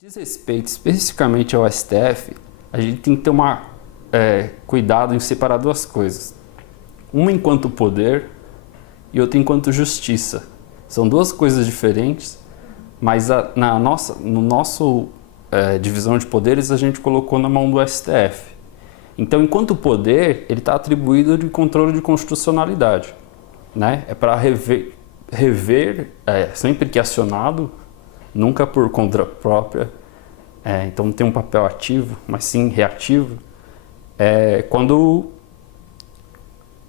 Diz respeito especificamente ao STF, a gente tem que ter cuidado em separar duas coisas. Uma enquanto poder e outra enquanto justiça. São duas coisas diferentes, mas no nosso divisão de poderes a gente colocou na mão do STF. Então, enquanto poder, ele está atribuído de controle de constitucionalidade, né? É para rever sempre que acionado, nunca por conta própria, então não tem um papel ativo, mas sim reativo, quando,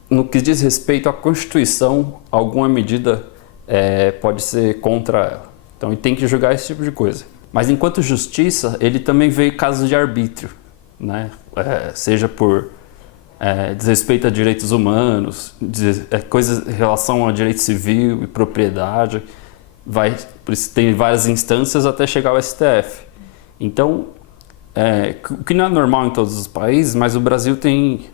no que diz respeito à Constituição, alguma medida pode ser contra ela. Então ele tem que julgar esse tipo de coisa. Mas enquanto justiça, ele também vê casos de arbítrio, né? Seja por desrespeito a direitos humanos, coisas em relação a direito civil e propriedade. Por isso tem várias instâncias até chegar ao STF. Então, o que não é normal em todos os países, mas o Brasil tem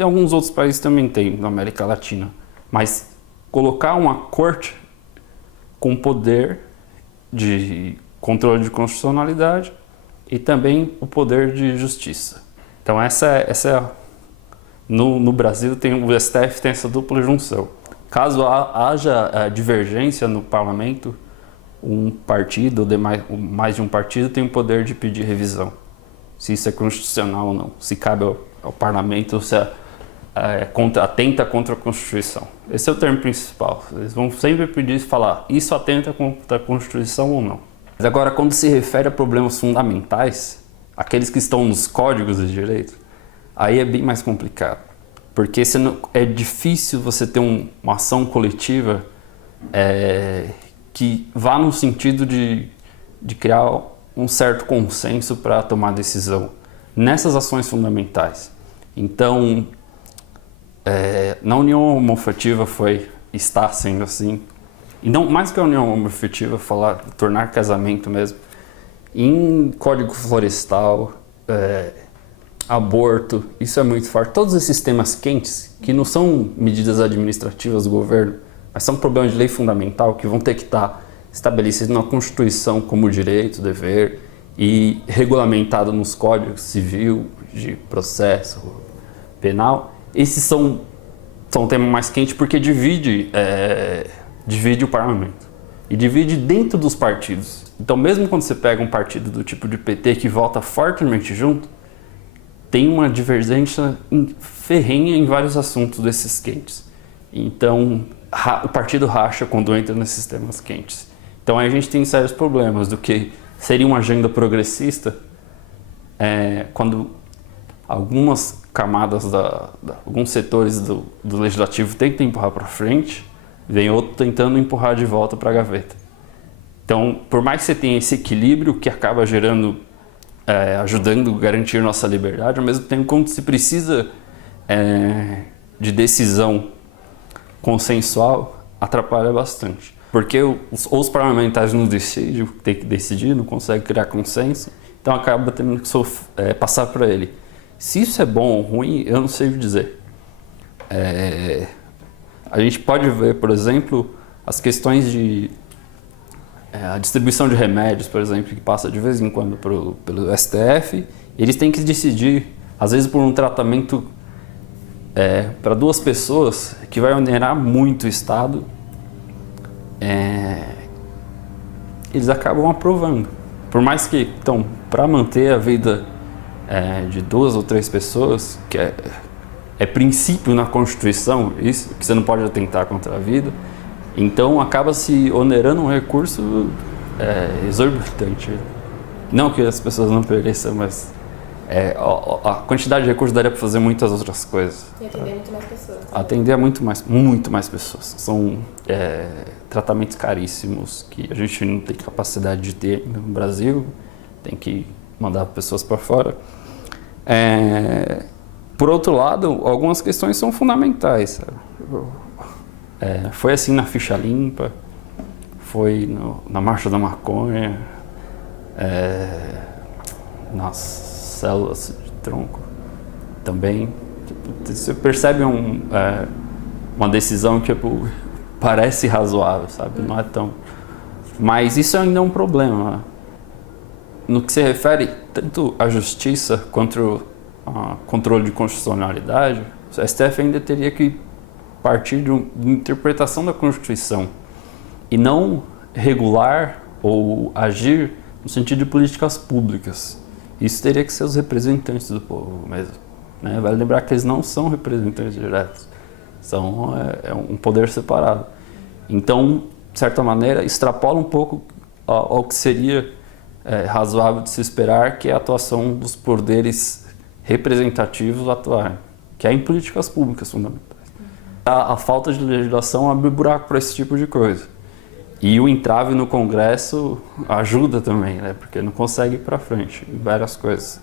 alguns outros países também tem, na América Latina. Mas colocar uma corte com poder de controle de constitucionalidade e também o poder de justiça. Então no Brasil o STF tem essa dupla junção. Caso haja divergência no parlamento, um partido ou mais de um partido tem o poder de pedir revisão, se isso é constitucional ou não, se cabe ao parlamento ou se atenta contra a Constituição. Esse é o termo principal. Eles vão sempre pedir falar isso atenta contra a Constituição ou não. Mas agora, quando se refere a problemas fundamentais, aqueles que estão nos códigos de direito, aí é bem mais complicado. Porque é difícil você ter uma ação coletiva que vá no sentido de criar um certo consenso para tomar decisão nessas ações fundamentais. Então, na união homoafetiva está sendo assim. E não mais que a união homoafetiva, tornar casamento mesmo, em código florestal, aborto, isso é muito forte. Todos esses temas quentes, que não são medidas administrativas do governo, mas são problemas de lei fundamental que vão ter que estar estabelecidos na Constituição como direito, dever e regulamentado nos códigos civil, de processo penal. Esses são um tema mais quente porque divide o parlamento e divide dentro dos partidos. Então, mesmo quando você pega um partido do tipo de PT que vota fortemente junto, tem uma divergência ferrenha em vários assuntos desses quentes. Então, o partido racha quando entra nesses temas quentes. Então, aí a gente tem sérios problemas do que seria uma agenda progressista quando algumas camadas, alguns setores do legislativo tentam empurrar para frente, vem outro tentando empurrar de volta para a gaveta. Então, por mais que você tenha esse equilíbrio que acaba ajudando a garantir nossa liberdade, ao mesmo tempo, quando se precisa de decisão consensual, atrapalha bastante. Porque os parlamentares não decidem o que tem que decidir, não conseguem criar consenso, então acaba tendo que passar para ele. Se isso é bom ou ruim, eu não sei dizer. A gente pode ver, por exemplo, as questões de a distribuição de remédios, por exemplo, que passa de vez em quando pelo STF, eles têm que decidir, às vezes por um tratamento para duas pessoas, que vai onerar muito o Estado, eles acabam aprovando. Por mais que, então, para manter a vida de duas ou três pessoas, que é princípio na Constituição, isso, que você não pode atentar contra a vida, então acaba se onerando um recurso exorbitante. Não que as pessoas não pereçam, mas a quantidade de recursos daria para fazer muitas outras coisas. E atender muito mais pessoas. Atender a muito mais pessoas. São tratamentos caríssimos que a gente não tem capacidade de ter no Brasil, tem que mandar pessoas para fora. Por outro lado, algumas questões são fundamentais, sabe? Foi assim na ficha limpa, foi na marcha da maconha, nas células de tronco também. Você percebe uma decisão que parece razoável, sabe? Não é tão... Mas isso ainda é um problema. no que se refere tanto à justiça quanto ao controle de constitucionalidade, o STF ainda teria que partir de uma interpretação da Constituição e não regular ou agir no sentido de políticas públicas. Isso teria que ser os representantes do povo mesmo, né? Vale lembrar que eles não são representantes diretos, são um poder separado. Então, de certa maneira, extrapola um pouco ao que seria razoável de se esperar, que é a atuação dos poderes representativos atuarem, que é em políticas públicas fundamentais. A falta de legislação abre buraco para esse tipo de coisa. E o entrave no Congresso ajuda também, né? Porque não consegue ir para frente em várias coisas.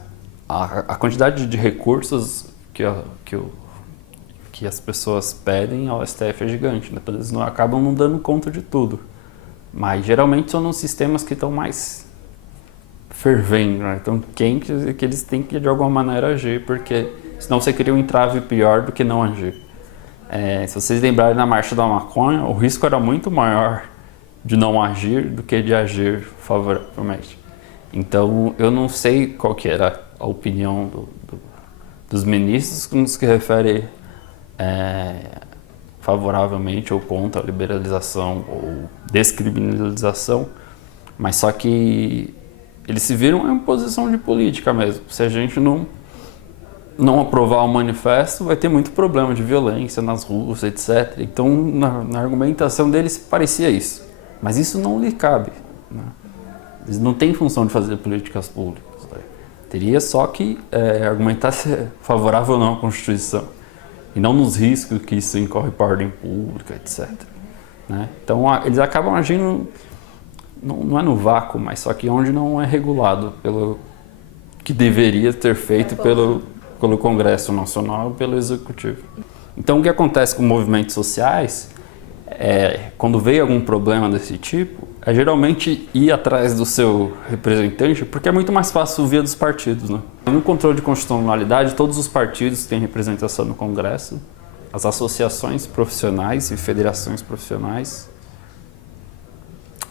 A quantidade de recursos que as pessoas pedem ao STF é gigante, né? Eles não acabam não dando conta de tudo. Mas geralmente são nos sistemas que estão mais fervendo, né? Então quentes, que eles têm que de alguma maneira agir, porque senão você cria um entrave pior do que não agir. Se vocês lembrarem na Marcha da Maconha, o risco era muito maior de não agir do que de agir favoravelmente. Então eu não sei qual que era a opinião dos ministros no que se refere favoravelmente ou contra a liberalização ou descriminalização, mas só que eles se viram em posição de política mesmo. Se a gente não aprovar o manifesto, vai ter muito problema de violência nas ruas, etc. Então, na argumentação deles parecia isso. Mas isso não lhe cabe, né? Eles não têm função de fazer políticas públicas, né? Teria só que argumentar se é favorável ou não à Constituição, e não nos riscos que isso incorre para a ordem pública, etc. Né? Então, eles acabam agindo, não é no vácuo, mas só que onde não é regulado pelo que deveria ter feito pelo Congresso Nacional e pelo Executivo. Então, o que acontece com movimentos sociais quando veio algum problema desse tipo, é geralmente ir atrás do seu representante, porque é muito mais fácil via dos partidos, né? No controle de constitucionalidade, todos os partidos têm representação no Congresso, as associações profissionais e federações profissionais,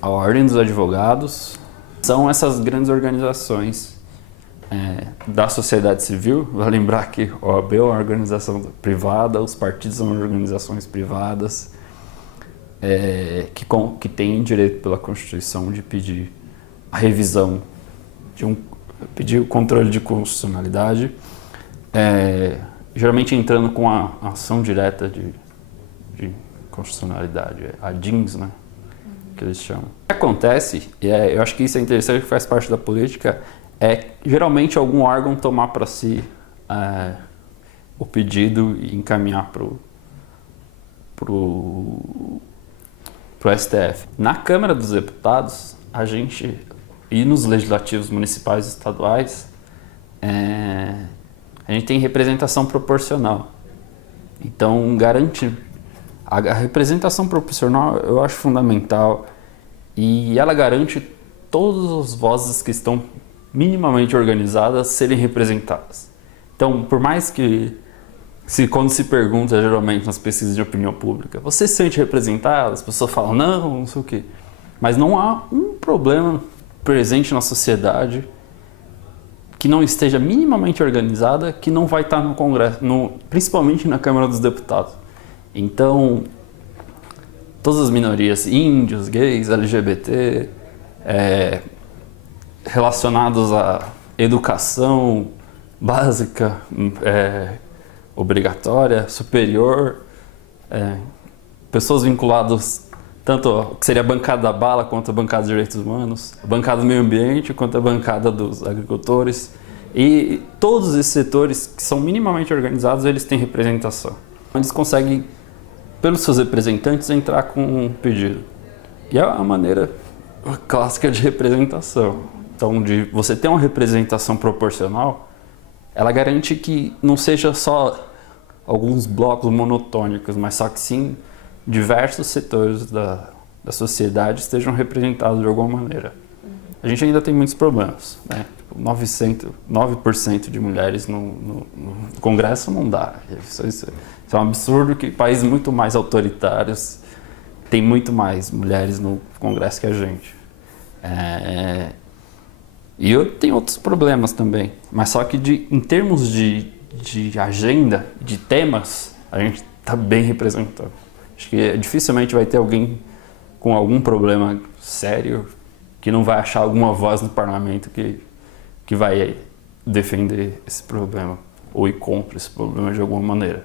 a Ordem dos Advogados, são essas grandes organizações da sociedade civil. Vou lembrar que a OAB é uma organização privada, os partidos são organizações privadas, que têm direito pela Constituição de pedir a revisão, pedir o controle de constitucionalidade, geralmente entrando com a ação direta de constitucionalidade, a DINS, né, que eles chamam. O que acontece, eu acho que isso é interessante, que faz parte da política, geralmente algum órgão tomar para si o pedido e encaminhar para o STF. Na Câmara dos Deputados, e nos legislativos municipais e estaduais, a gente tem representação proporcional. Então, garante a representação proporcional, eu acho fundamental, e ela garante todas as vozes que estão minimamente organizadas serem representadas. Então, por mais que quando se pergunta, geralmente, nas pesquisas de opinião pública, você se sente representado? As pessoas falam, não sei o quê. Mas não há um problema presente na sociedade que não esteja minimamente organizada, que não vai estar no Congresso, principalmente na Câmara dos Deputados. Então, todas as minorias, índios, gays, LGBT, relacionados à educação básica, obrigatória, superior, pessoas vinculadas tanto ao que seria a bancada da bala quanto a bancada dos direitos humanos, a bancada do meio ambiente quanto a bancada dos agricultores, e todos esses setores que são minimamente organizados, eles têm representação. Eles conseguem, pelos seus representantes, entrar com um pedido. E é a maneira clássica de representação. Então, de você ter uma representação proporcional, ela garante que não seja só alguns blocos monotônicos, mas só que sim diversos setores da sociedade estejam representados de alguma maneira. A gente ainda tem muitos problemas, né? 9% de mulheres no Congresso não dá. Isso é um absurdo, que países muito mais autoritários têm muito mais mulheres no Congresso que a gente. E eu tenho outros problemas também, mas só que em termos de agenda, de temas, a gente está bem representado. Acho que dificilmente vai ter alguém com algum problema sério que não vai achar alguma voz no parlamento que vai defender esse problema ou ir contra esse problema de alguma maneira.